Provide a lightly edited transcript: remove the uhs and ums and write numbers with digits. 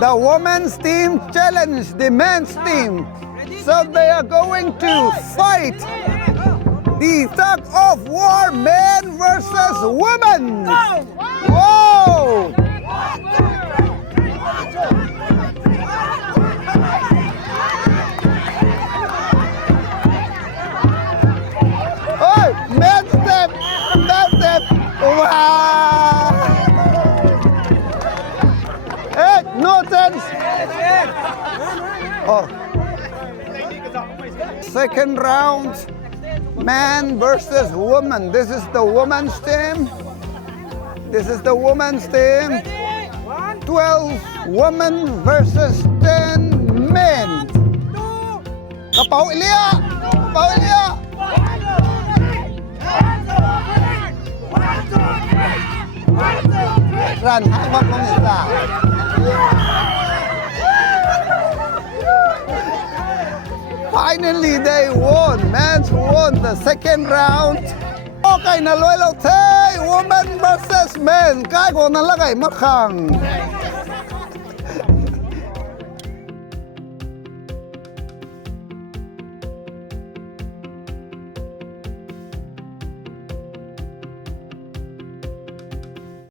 The women's team challenge the men's team. So they are going to fight the tug of war men versus women. Whoa! Oh, men's step, men's step. Wow! Hey, no sense. Oh. Second round, man versus woman. This is the woman's team. This is the woman's team. 12 women versus 10 men. Kapaw Ilya! Kapaw Ilya! Run, habang pamisa. Finally, they won. Men's won the second round. Okay, naluelo tay women versus men. Kaya ko nalagay makang.